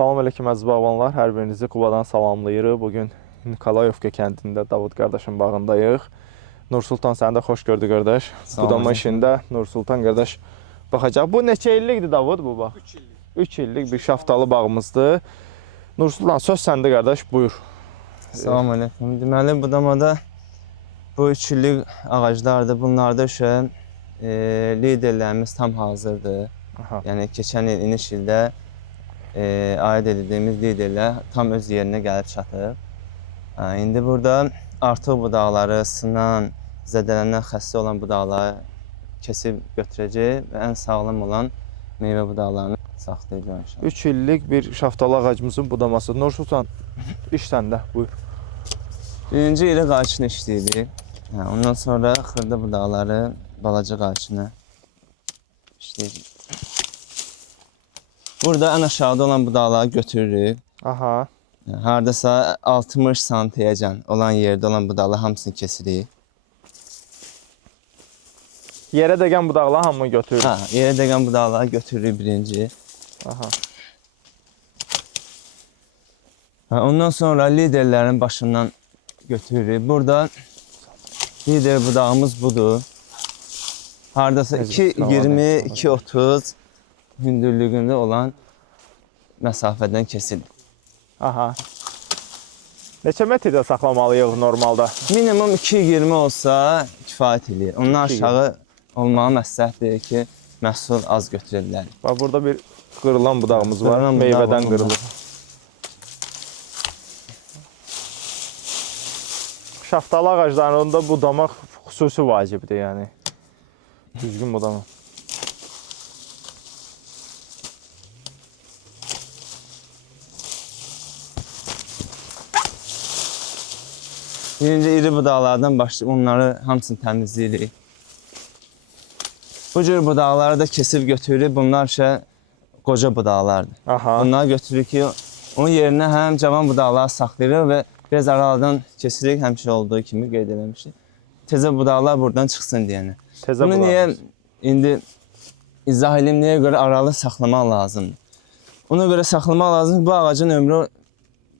Salam əleykum əziz bağbanlar, hər birinizi Qubadan salamlayırıq. Bugün Nikolayevka kəndində Davud qardaşın bağındayıq. Nursultan, səni də xoş gördük qardaş. Budama işində Nursultan qardaş baxacaq. Bu neçə illikdir Davud bu bağ? 3 illik. 3 illik bir şaftalı bağımızdır. Nursultan, söz səndə qardaş, buyur. Salam əleykum. Deməli, budamada bu 3 illik ağaclardır. Bunlarda liderlərimiz tam hazırdır. Aha. Yəni, keçən il, iniş ildə aid edildiyimiz liderlər tam öz yerinə gəlib çatıb. İndi burada artıq budaqları, sınan, zədələnən, xəstə olan budaqları kesib götürəcək və ən sağlam olan meyvə budaqlarını saxlayacaq inşallah. 3 illik bir şaftalı ağacımızın budaması. Nursultan, iş səndə, buyur. Birinci iri qayçını işləyirik. Ondan sonra xırda budaqları, balaca qayçını işləyirik. Burada ən aşağıda olan budaqları götürürük. Aha. Hardasa 60 santiyəcən olan yerdə olan budaqları hamısını kesirik. Yerə dəgən budaqları hamını götürürük. Yerə dəgən budaqları götürürük birinci. Aha. Ondan sonra liderlərin başından götürürük. Burada lider budağımız budur. Hardasa 2-20-2-30 hündürlüyündə olan məsafədən kesilir. Aha. Neçə metrdə saxlamalıyıq normalda? Minimum 2-20 olsa kifayət edir. Ondan aşağı olmağı məsləhətdir ki, məhsul az götürə bilərik. Bax, burada bir qırılan budağımız var, meyvədən qırılır. Şaftalı ağaclarında budamaq xüsusi vacibdir, yəni. Düzgün budamaq. Birinci iri budaqlardan başlayıb onları hamısını təmizləyirik. Bu cür budaqları da kesib götürürük. Bunlar qoca budaqlardır. Aha. Bunları götürürük ki, onun yerinə həm cavan budaqları saxlayırıq və biraz aralardan kesirik, həmişə olduğu kimi qeyd eləmişik. Təzə budaqlar buradan çıxsın deyəni. Bunu niyə indi izah edeyim, niyə görə aralı saxlamaq lazımdır? Ona görə saxlamaq lazımdır. Bu ağacın ömrü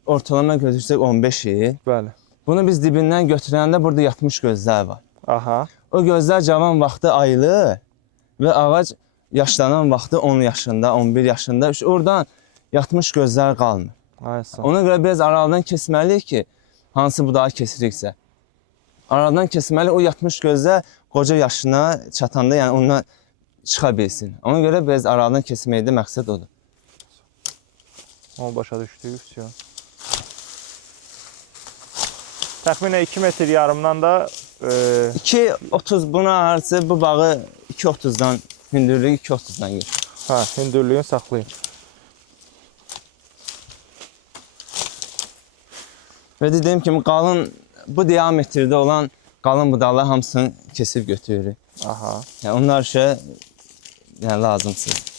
ortalama götürsək 15 il. Bəli. Bunu biz dibindən götürəndə burada yatmış gözlər var. Aha. O gözlər cavan vaxtı ayılır və ağac yaşlanan vaxtı 10 yaşında, 11 yaşında. Oradan yatmış gözlər qalmır. Aysa. Ona görə biraz aradan kesməliyik ki, hansı budağı kesiriksə. Aradan kesməli, o yatmış gözlər qoca yaşına çatanda, yəni ondan çıxa bilsin. Ona görə biraz aradan kesməkdə məqsəd odur. Onu başa düşdük. Təxminən 2 metr yarımdan da 2.30 buna harcı bu bağı 2.30-dan hündürlüyü 2.30-dan götürür. Hündürlüyünü saxlayın. Və dediyim kimi qalın, bu diametrdə olan qalın budaqlar hamısını kesib götürürük. Aha. Yəni onlar yəni lazımsız.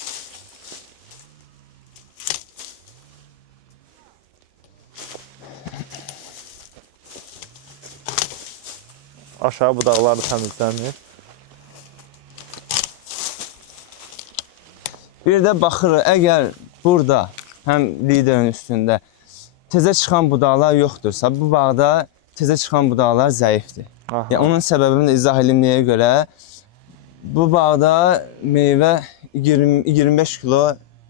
Aşağı budaqları təmizlənir. Bir də baxırıq, əgər burada həm liderin üstündə təzə çıxan budaqlar yoxdursa, bu bağda təzə çıxan budaqlar zəifdir. Yəni, onun səbəbini də izah edeyim nəyə görə. Bu bağda meyvə 25 kilo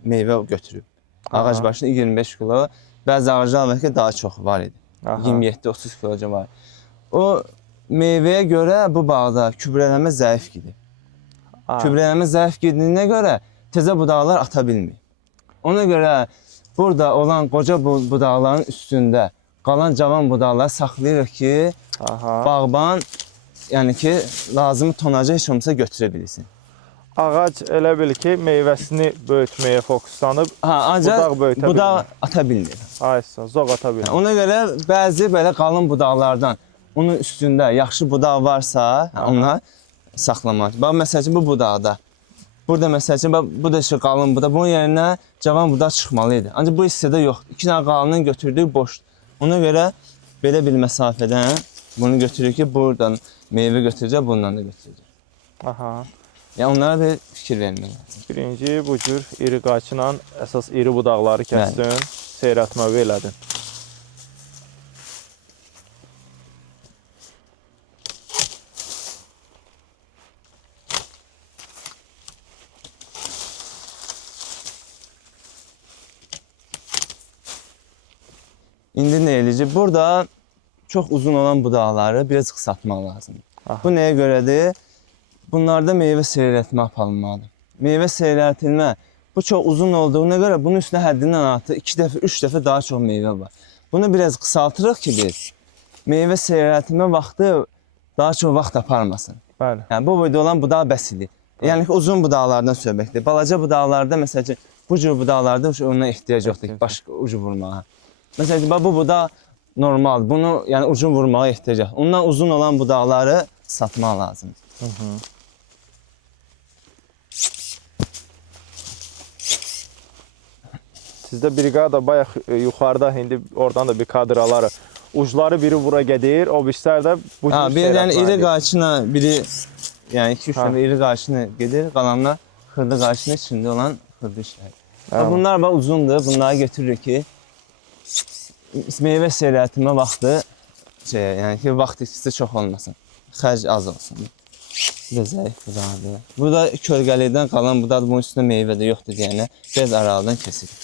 meyvə götürüb. Ağac başına 25 kilo. Bəzi ağaclar var ki, daha çox var idi. 27-30 kiloca var. O meyvəyə görə bu bağda kübrələnmə zəif gedir. Kübrələnmə zəif gediyinə görə təzə budaqlar ata bilmir. Ona görə burada olan qoca budaqların üstündə qalan cavan budaqları saxlayırıq ki, bağban, yəni ki, lazım tonajı heç olmasa götürə bilsin. Ağac elə bil ki, meyvəsini böyütməyə fokuslanıb, budaq ata bilmir. Aysa, zoq ata bilmir. Ona görə bəzi belə qalın budaqlardan onun üstündə yaxşı budaq varsa, ona saxlamaq. Bax, məsəl üçün, bu budaqda. Burada məsəl üçün, bu da qalın budaq. Bunun yerinə cavan budaq çıxmalıydı. Ancaq bu hissədə yoxdur. 2 dənə qalının götürdük, boşdur. Ona görə belə bir məsafədən bunu götürürük ki, buradan meyvə götürəcək, bundan da götürəcək. Aha. Yəni onlara bir fikir vermək lazım. Birinci bu cür iri qayçıyla əsas iri budaqları kəsdin, seyrətməvi elədin. İndi nə eləyəcək? Burada çox uzun olan budaqları biraz qısaltmaq lazımdır. Aha. Bu nəyə görədir? Bunlarda meyvə seyrəltmə aparılmalıdır. Meyvə seyrəltilmə bu çox uzun olduğuna görə bunun üstünə həddindən artıq 2 dəfə, 3 dəfə daha çox meyvə var. Bunu biraz qısaltırıq ki biz meyvə seyrəltmə vaxtı daha çox vaxt aparmasın. Bəli. Yəni bu boyda olan budaq bəs idi. Yəni ki uzun budaqlardan söhbətdir. Balaca budaqlarda məsəl üçün bu cür budaqlarda ona ehtiyac yoxdur ki, başqa ucu vurmağa. Məsələn ki, bu budaq normaldır. Bunu yəni ucun vurmağa ehtiyac yoxdur. Ondan uzun olan budaqları satmaq lazımdır. Sizdə briqada bayaq yuxarıda indi oradan da bir kadr alarıq. Ucları biri bura gedir, o birisi də bu cür bir yəni iri qayçıyla biri yəni 2-3 dəfə iri qayçıyla gedir, qalanlar xırda qayçının içində olan xırda işlər. Bunlar bax uzundur. Bunları götürürük ki meyvə seyrəltmə vaxtı yəni ki vaxt ikisi çox olmasın. Xərc az olsun. Bir zəif budaqdır. Burada kölgəlikdən qalan budaq bunun üstündə meyvə də yoxdur deyənə biraz aralıdan kesilir.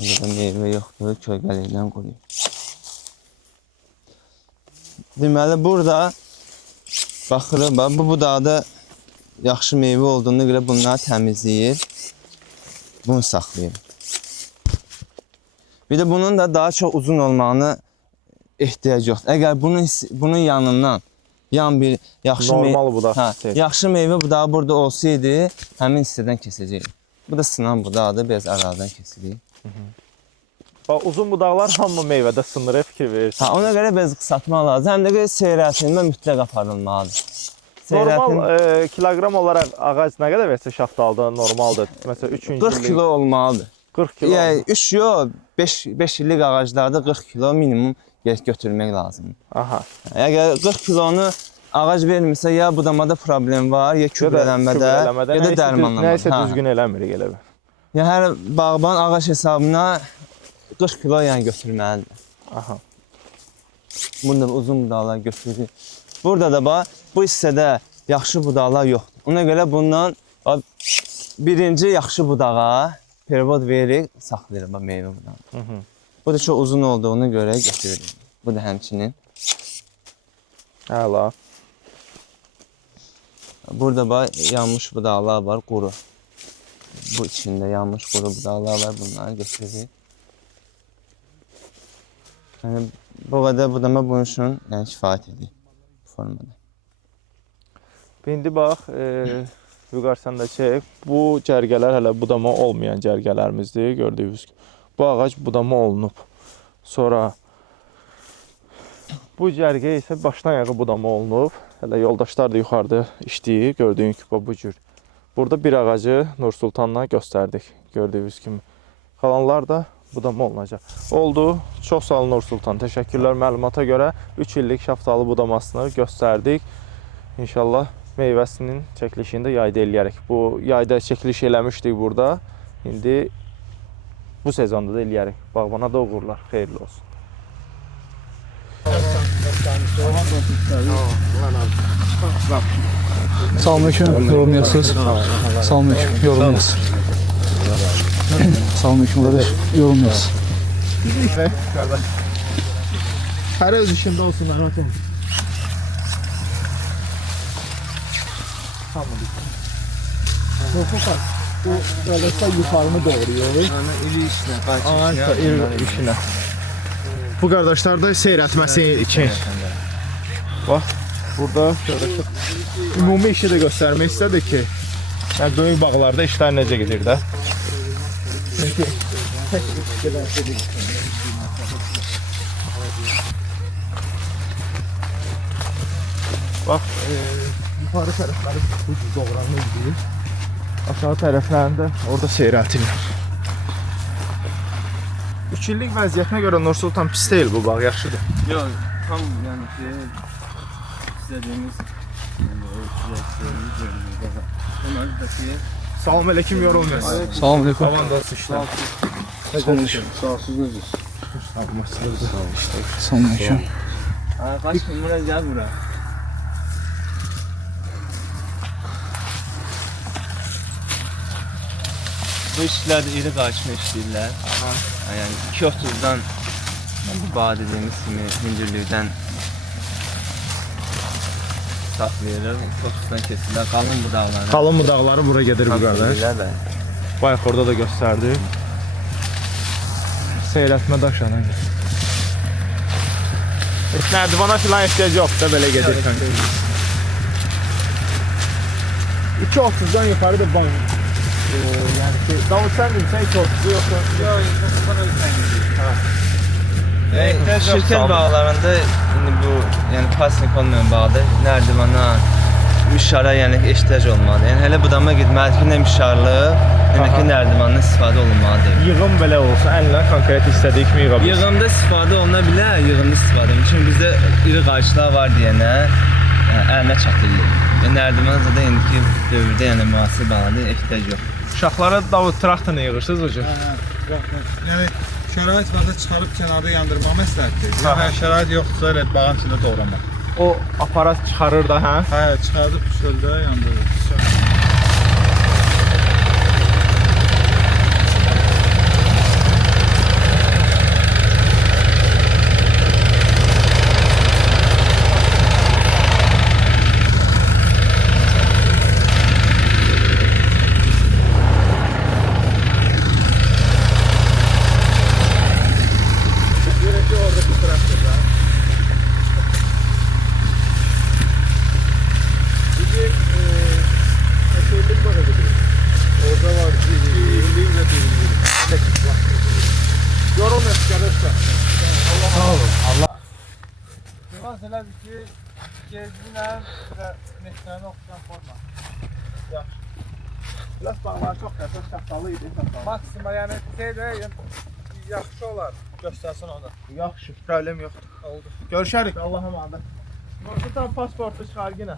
Burada meyvə yoxdur, kölgəlikdən qoruyur. Deməli, burada baxırıq, bu budaqda yaxşı meyvə olduğuna görə bunları təmizləyir, bunu saxlayır. Bir də bunun da daha çox uzun olmağına ehtiyac yoxdur. Əgər bunun yanından bir yaxşı normal budaq yaxşı meyvə budağı burada olsaydı, həmin hissədən kesəcəyik. Bu da sınan budaqdır, biraz aradan kesilir. Bax, uzun budaqlar hamı meyvədə sınırı fikir verirsin. Ona görə biraz qısaltmaq lazım. Həm də seyrəltmə mütləq aparılmalıdır. Normal kiloqram olaraq ağac nə qədər versə şaftalıda normaldır? Məsələn 3-cü illik 40 kilo olmalıdır. 40 kilo. Yəni 3 yox, 5 illik ağaclarda 40 kilo minimum götürmək lazımdır. Aha. Əgər 40 kilonu ağac vermirsə ya budamada problem var, ya kübrələnmədə, ya da dərmanlamada. Nəyisə düzgün eləmirik elə bir. Yəni hər bağban ağac hesabına 40 kilo yəni götürməlidir. Aha. Bunda uzun budaqlar götürür. Burada da bax, bu hissədə yaxşı budaqlar yoxdur. Ona görə bundan birinci yaxşı budağa pervod veririk, saxlayırıq meyvə budağını. Bu da çox uzun olduğuna görə götürürük. Bu da həmçinin. Əla. Burada bax, yanmış budaqlar var, quru. Bu içində yanmış quru budaqlar var, bunları götürürük. Yəni, bu qədər budama bunun üçün kifayət edir bu formada. İndi bax, Vüqar sən də çək, bu cərgələr hələ budama olmayan cərgələrimizdir, gördüyünüz kimi. Bu ağac budama olunub. Sonra bu cərgə isə başdan ayağa budama olunub. Hələ yoldaşlar da yuxarıda işləyir, gördüyün kimi bu cür. Burada bir ağacı Nur Sultanla göstərdik, gördüyünüz kimi. Qalanlar da budama olunacaq. Oldu. Çox sağ olun Nur Sultan. Təşəkkürlər məlumata görə 3 illik şaftalı budamasını göstərdik. İnşallah meyvəsinin çəkilişini də yayda eləyərək. Bu yayda çəkiliş eləmişdik burada. İndi bu sezonda da eləyərək. Bağbana da uğurlar. Xeyirli olsun. Salamünaleyküm, yorulmayasınız. Salamünaleyküm, yorulmayasınız. Salamünaleyküm qardaş, yorulmayasınız. Birlikte kardeş. Her öz işinde olsun Mehmet olun. Tamam. Çok az. Bu kardeşler yukarını doğruyor. İri işlə, Bu kardeşler de seyretmesi için. Bak burada kardeşler ümumi işi de göstermek istedi ki Yəni böyük bağlarda işlər necə gedir də? bak yukarı tarafları bu doğranma gidiyor. Aşağı tərəflərində orada seyrəltirlər. 3 illik vəziyyətinə görə Nur Sultan pis deyil bu bağ, yaxşıdır. Yox, tam yəni istədiyimiz Salam aleyküm, yorulmuyorsun. Salam aleyküm. Havan da sıçlar. Salam aleyküm. Kaç gün buraya gel buraya. Bu işçiler de iri kaçma işləyirlər. Yani 2.30'dan bu bağ dediğimiz kimi hündürlükdən saklayırıq. 2.30'dan kesilirlər. Qalın budaqları. Kalın budaqları bura gedir bu qardaş. Bayaq orada da göstərdi. Seyrətmə daşanan. Nərdivana filan ehtiyac yoxdur da belə gedir. 2.30'dan yuxarı da banyo. Yani ki, Davut sen bilsen 2.30'u yoksa. Şirket bağlarında indi bu yəni pasnik olmayan bağda nərdivana, mişara yəni ehtiyac olmalıdır. Yəni hələ budama getməlidir ki, nə mişarlı, nə ki nərdivandan istifadə olunmalıdır. Yığım belə olsa əlinə konkret istədik mi yığa bilirsin? Yığımda istifadə oluna bilər, yığımda istifadə olunur. Çünki bizdə iri qayçılar var deyənə əlinə çatırlar. Yəni nərdivan zaten indiki dövrdə yəni müasir bağlarda ehtiyac yox. Uşaqlara Davut traktorla yığırsınız hocam. Yəni şərait varsa çıxarıb kənarda yandırmaq məsləhətdir. Yəni şərait yoxdursa elə bağın içində doğramaq. O aparat çıxarır da, hə? Hə, çıxardıb çöldə yandırır. Elədir ki, gezginlə və mehtərini oxuyan forma. Yaxşı. Biraz bağlar çox qəsəs şəftalı idi. Maksimum, yəni yaxşı olar. Göstərsin onu. Yaxşı, problem yoxdur. Oldu. Görüşərik, Allah'a emanet. Nursultan pasportu çıxar yenə.